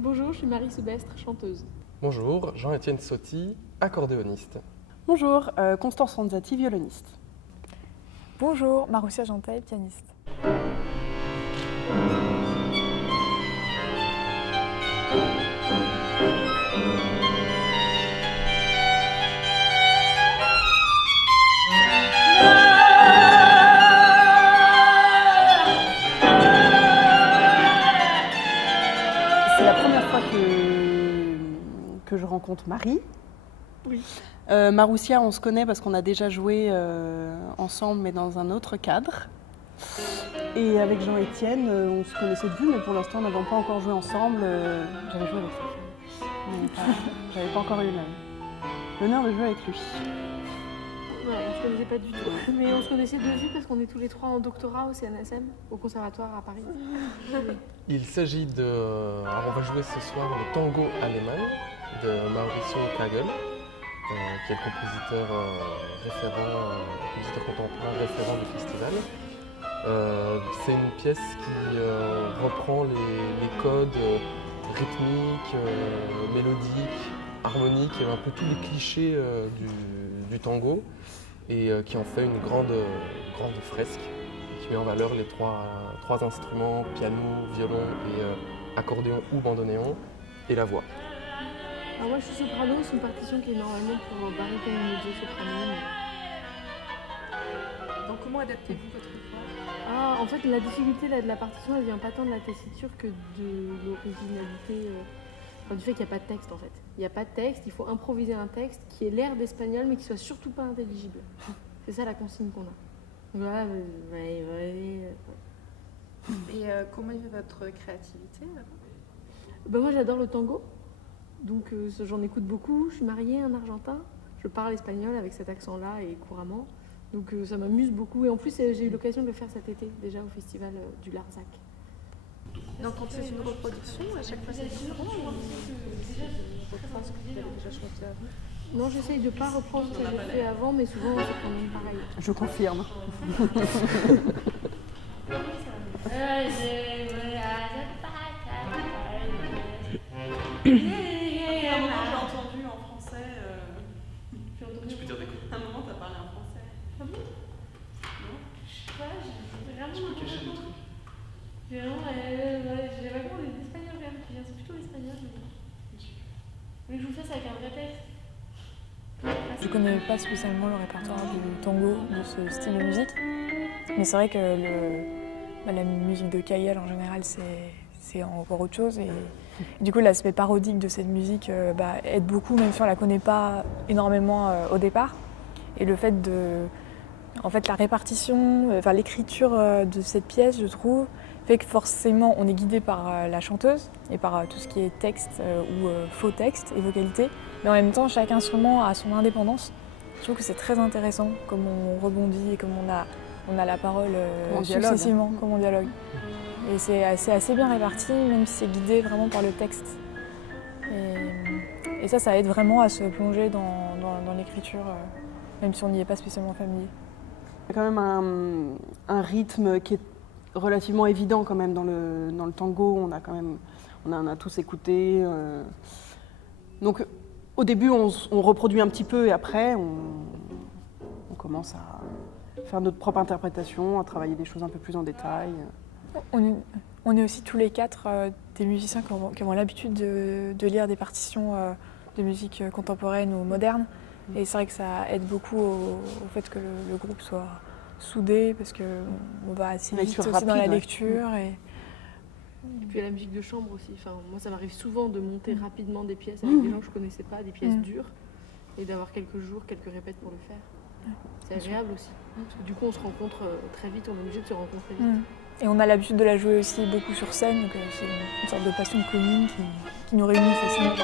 Bonjour, je suis Marie Soubestre, chanteuse. Bonjour, Jean-Étienne Sotti, accordéoniste. Bonjour, Constance Ronzati, violoniste. Bonjour, Marussia Genteuil, pianiste. C'est la première fois que je rencontre Marie. Oui. Marussia, on se connaît parce qu'on a déjà joué ensemble, mais dans un autre cadre. Et avec Jean-Étienne, on se connaissait de vue, mais pour l'instant, nous n'avons pas encore joué ensemble. J'avais joué avec sa fille. J'avais pas encore eu l'honneur de jouer avec lui. Ouais, on se connaissait pas du tout. Mais on se connaissait de vue parce qu'on est tous les trois en doctorat au CNSM, au conservatoire à Paris. Il s'agit de... Alors on va jouer ce soir le tango allemand de Mauricio Kagel, qui est le compositeur compositeur contemporain référent du festival. C'est une pièce qui reprend les codes rythmiques, mélodiques, harmoniques, et un peu tous les clichés du tango, et qui en fait une grande fresque qui met en valeur les trois instruments, piano, violon et accordéon ou bandoneon, et la voix. Alors moi je suis soprano, c'est une partition qui est normalement pour baryton et mezzo-soprano. Donc comment adaptez-vous votre voix? En fait la difficulté là, de la partition elle vient pas tant de la tessiture que de l'originalité, du fait qu'il n'y a pas de texte en fait. Il n'y a pas de texte, il faut improviser un texte qui ait l'air d'espagnol mais qui soit surtout pas intelligible. C'est ça la consigne qu'on a. Donc voilà, Et comment est votre créativité là-bas? moi j'adore le tango, donc j'en écoute beaucoup. Je suis mariée à un Argentin, je parle espagnol avec cet accent-là et couramment. Donc ça m'amuse beaucoup et en plus j'ai eu l'occasion de le faire cet été déjà au festival du Larzac. Donc quand c'est une reproduction, à chaque fois c'est différent Non, j'essaye de ne pas reprendre ce que j'ai fait avant, mais souvent c'est quand même pareil. Je confirme. À un moment, j'ai entendu en français. Tu peux dire des coups. À un moment, tu as parlé en français. Ah bon? Non? Je sais pas, j'ai vraiment. Tu peux cacher des trucs. J'ai vraiment des espagnols quand même qui viennent, c'est plutôt l'espagnol. Mais je vous fasse avec un vrai texte. Je connais pas spécialement le répertoire du tango, de ce style de musique, mais c'est vrai que la musique de Kagel en général c'est encore autre chose, et du coup l'aspect parodique de cette musique aide beaucoup, même si on la connaît pas énormément au départ. Et le fait la répartition, l'écriture de cette pièce, je trouve, fait que forcément on est guidé par la chanteuse et par tout ce qui est texte ou faux texte et vocalité, mais en même temps chaque instrument a son indépendance. Je trouve que c'est très intéressant comme on rebondit et comme on a la parole successivement, comme on dialogue. Et c'est assez bien réparti, même si c'est guidé vraiment par le texte. Et ça aide vraiment à se plonger dans l'écriture, même si on n'y est pas spécialement familier. Il y a quand même un rythme qui est relativement évident quand même dans le tango. On a tous écouté. Donc au début on reproduit un petit peu et après on commence à faire notre propre interprétation, à travailler des choses un peu plus en détail. On est aussi tous les quatre des musiciens qui ont l'habitude de lire des partitions de musique contemporaine ou moderne. Et c'est vrai que ça aide beaucoup au fait que le groupe soit soudé, parce qu'on va assez vite aussi dans la lecture. Et puis la musique de chambre aussi. Moi ça m'arrive souvent de monter rapidement des pièces avec des gens que je ne connaissais pas, des pièces dures, et d'avoir quelques jours, quelques répètes pour le faire. C'est agréable aussi. Parce que du coup on se rencontre très vite, on est obligé de se rencontrer vite. Et on a l'habitude de la jouer aussi beaucoup sur scène, donc c'est une sorte de passion commune qui nous réunit facilement.